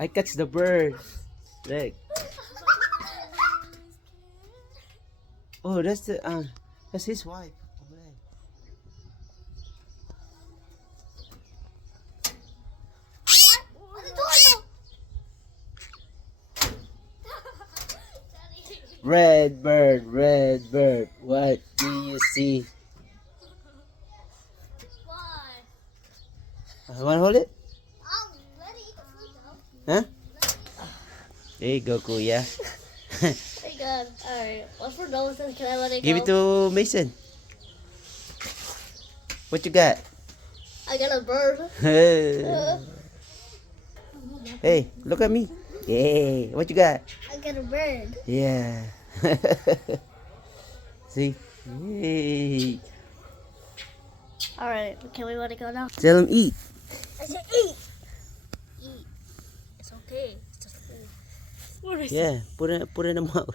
I catch the bird. Look. Oh, that's his wife. Over there. Red bird, red bird. What do you see? Wanna hold it? Huh? There you go, Kuya. Hey God. Alright. What's for Dolphin? Can I let it go? Give it to Mason. What you got? I got a bird. Hey, look at me. Hey, what you got? I got a bird. Yeah. See? Hey. Alright. Can we let it go now? Tell him eat. I said eat. Eat. It's okay. It's just food. What is Yeah, put it in the mouth.